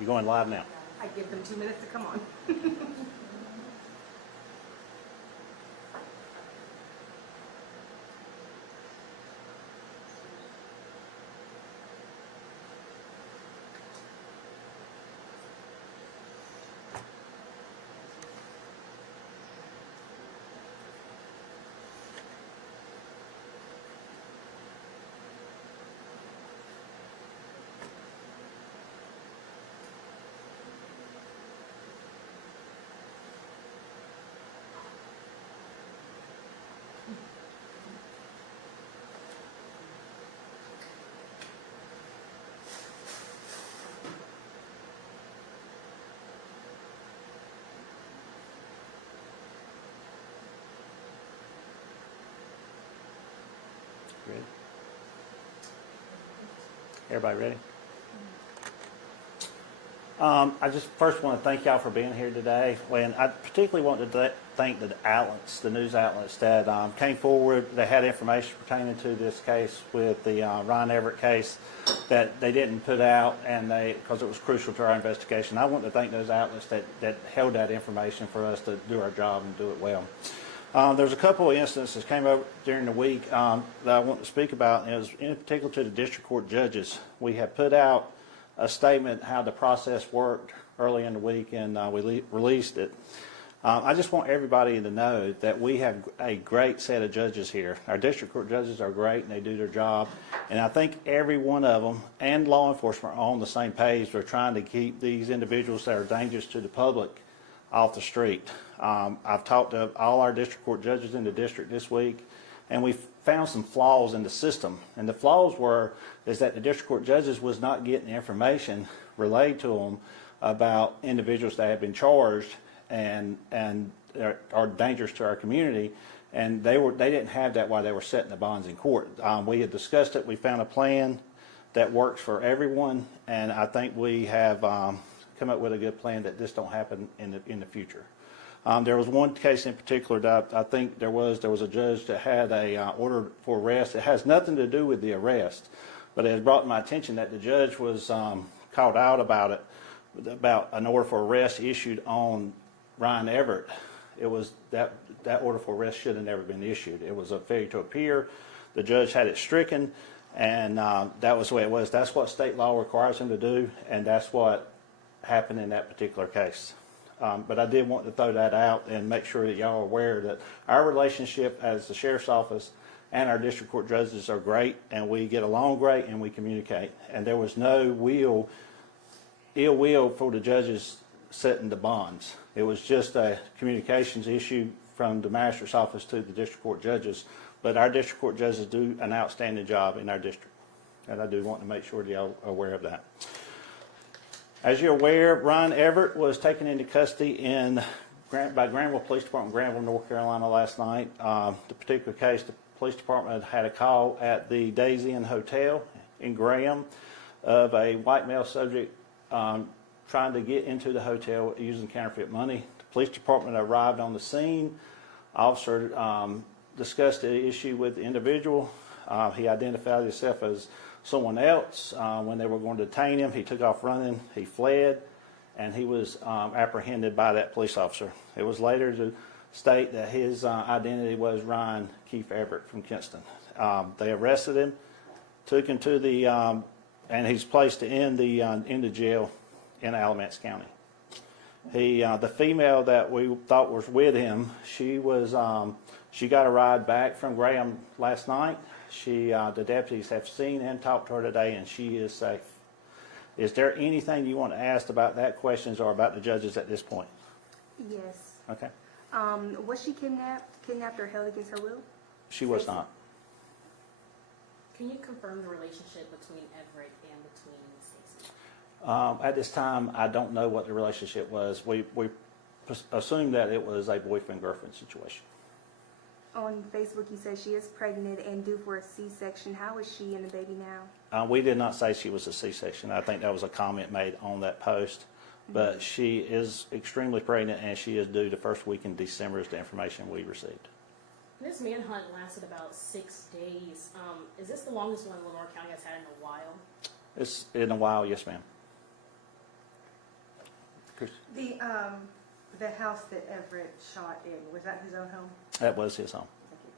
You're going live now. I give them 2 minutes to come on. Ready? Everybody ready? I just first want to thank y'all for being here today. And I particularly want to thank the outlets, the news outlets that came forward. They had information pertaining to this case with the Ryan Everett case that they didn't put out, and because it was crucial to our investigation. I want to thank those outlets that held that information for us to do our job and do it well. There's a couple of instances that came up during the week that I want to speak about, and it was in particular to the district court judges. We have put out a statement how the process worked early in the week, and we released it. I just want everybody to know that we have a great set of judges here. Our district court judges are great, and they do their job. And I think every one of them and law enforcement are on the same page. They're trying to keep these individuals that are dangerous to the public off the street. I've talked to all our district court judges in the district this week, and we found some flaws in the system. And the flaws is that the district court judges was not getting information relayed to them about individuals that have been charged and are dangerous to our community, and they didn't have that while they were setting the bonds in court. We had discussed it. We found a plan that works for everyone, and I think we have come up with a good plan that this don't happen in the future. There was one case in particular that I think there was a judge that had a order for arrest. It has nothing to do with the arrest, but it has brought to my attention that the judge was called out about an order for arrest issued on Ryan Everett. It was that order for arrest should have never been issued. It was a failure to appear. The judge had it stricken, and that was the way it was. That's what state law requires him to do, and that's what happened in that particular case. But I did want to throw that out and make sure that y'all are aware that our relationship as the sheriff's office and our district court judges are great, and we get along great, and we communicate. And there was no ill will for the judges setting the bonds. It was just a communications issue from the magistrate's office to the district court judges. But our district court judges do an outstanding job in our district, and I do want to make sure that y'all are aware of that. As you're aware, Ryan Everett was taken into custody by Granville Police Department, Granville, North Carolina last night. The particular case, the police department had a call at the Days Inn Hotel in Graham of a white male subject trying to get into the hotel using counterfeit money. The police department arrived on the scene. Officer discussed the issue with the individual. He identified himself as someone else. When they were going to detain him, he took off running. He fled, and he was apprehended by that police officer. It was later to state that his identity was Ryan Keith Everett from Kinston. They arrested him, took him to the, and he's placed in the jail in Alamance County. The female that we thought was with him, she got a ride back from Graham last night. The deputies have seen and talked to her today, and she is safe. Is there anything you want to ask about that questions or about the judges at this point? Yes. Okay. Was she kidnapped or held against her will? She was not. Can you confirm the relationship between Everett and between Stacey? At this time, I don't know what the relationship was. We assumed that it was a boyfriend-girlfriend situation. On Facebook, you said she is pregnant and due for a C-section. How is she and the baby now? We did not say she was a C-section. I think that was a comment made on that post. But she is extremely pregnant, and she is due the first week in December is the information we received. This manhunt lasted about 6 days. Is this the longest one Lenoir County has had in a while? It's in a while, yes, ma'am. Chris? The house that Everett shot in, was that his own home? That was his home. Thank you.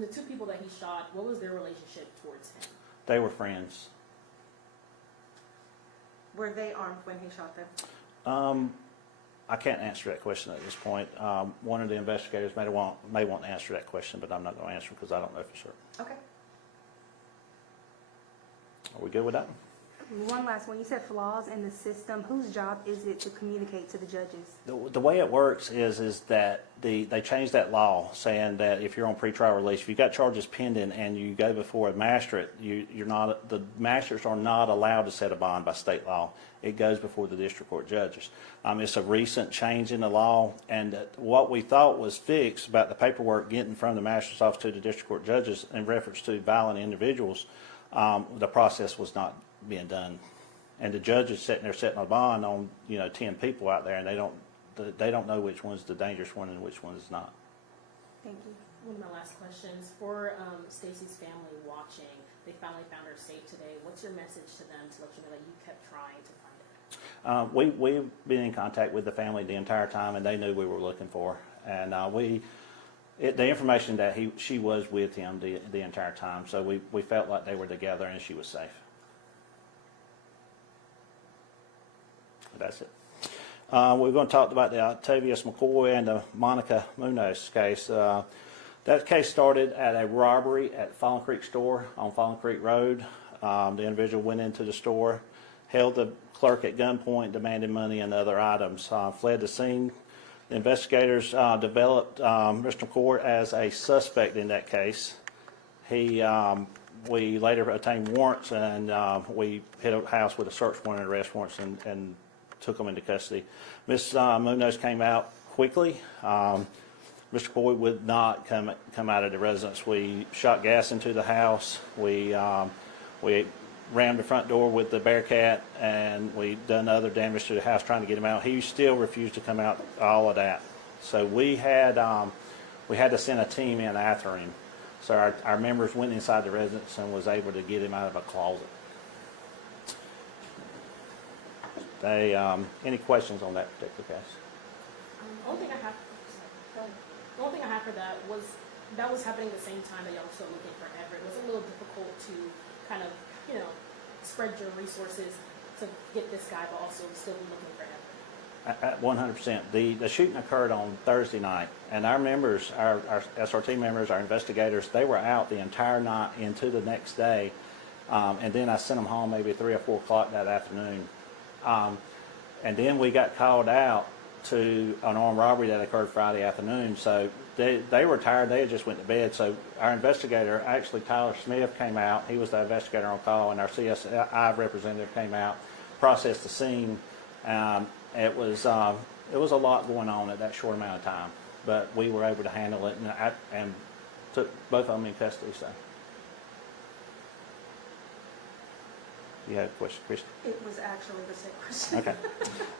And the two people that he shot, what was their relationship towards him? They were friends. Were they armed when he shot them? I can't answer that question at this point. One of the investigators may want to answer that question, but I'm not going to answer because I don't know for sure. Okay. Are we good with that? One last one. You said flaws in the system. Whose job is it to communicate to the judges? The way it works is that they changed that law saying that if you're on pretrial release, if you've got charges pending and you go before a magistrate, the magistrates are not allowed to set a bond by state law. It goes before the district court judges. It's a recent change in the law, and what we thought was fixed about the paperwork getting from the magistrate's office to the district court judges in reference to violent individuals, the process was not being done, and the judge is sitting there setting a bond on 10 people out there, and they don't know which one's the dangerous one and which one is not. Thank you. One of my last questions for Stacy's family watching. They finally found her safe today. What's your message to them to let you know that you kept trying to find her? We've been in contact with the family the entire time, and they knew we were looking for her. And the information that she was with him the entire time, so we felt like they were together and she was safe. That's it. We're going to talk about the Octavius McCoy and the Monica Munoz case. That case started at a robbery at Fallen Creek store on Fallen Creek Road. The individual went into the store, held the clerk at gunpoint, demanded money and other items, fled the scene. The investigators developed Mr. McCoy as a suspect in that case. We later obtained warrants, and we hit a house with a search warrant and arrest warrants and took them into custody. Ms. Munoz came out quickly. Mr. McCoy would not come out of the residence. We shot gas into the house. We rammed the front door with the Bearcat, and we done other damage to the house trying to get him out. He still refused to come out. All of that. So we had to send a team in after him. So our members went inside the residence and was able to get him out of a closet. Any questions on that particular case? The only thing I have for that was happening at the same time that y'all were still looking for Everett. Was it a little difficult to kind of, spread your resources to get this guy, but also still be looking for Everett? 100%. The shooting occurred on Thursday night, and our members, our SRT members, our investigators, they were out the entire night into the next day, and then I sent them home maybe 3 or 4 o'clock that afternoon. And then we got called out to an armed robbery that occurred Friday afternoon. So they were tired. They had just went to bed. So our investigator, actually Tyler Smith, came out. He was the investigator on call, and our CSI representative came out, processed the scene. It was a lot going on at that short amount of time, but we were able to handle it and took both of them in custody. So. You had a question, Christy? It was actually the same question. Okay.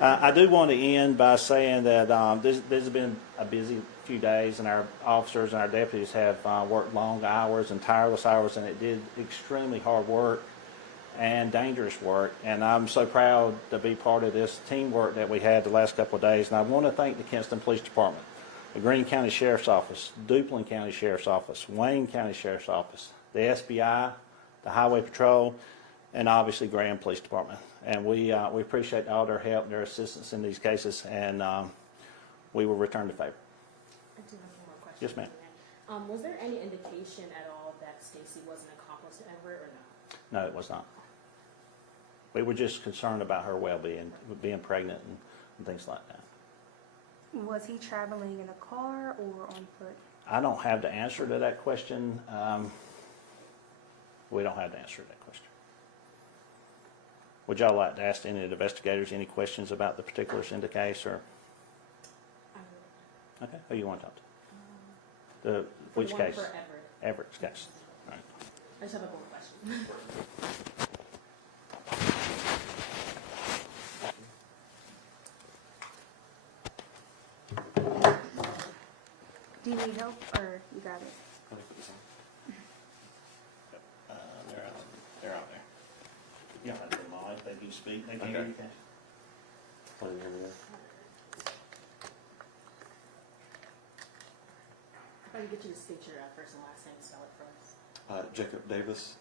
I do want to end by saying that this has been a busy few days, and our officers and our deputies have worked long hours and tireless hours, and it did extremely hard work and dangerous work. And I'm so proud to be part of this teamwork that we had the last couple of days. And I want to thank the Kinston Police Department, the Greene County Sheriff's Office, Duplin County Sheriff's Office, Wayne County Sheriff's Office, the SBI, the Highway Patrol, and obviously Graham Police Department. And we appreciate all their help and their assistance in these cases, and we will return the favor. I do have one more question. Yes, ma'am. Was there any indication at all that Stacy was an accomplice to Everett or no? No, it was not. We were just concerned about her well-being, being pregnant and things like that. Was he traveling in a car or on foot? I don't have the answer to that question. We don't have the answer to that question. Would y'all like to ask any of the investigators any questions about the particulars in the case, or? Okay, who you want to talk to? Which case? For Everett. Everett's case. All right. I just have one question. Do you need help or you got it? They're out there. You don't have to do them all. If they do speak, they can hear you. I didn't hear that. If I can get you to state your first and last name, spell it for us. Jacob Davis,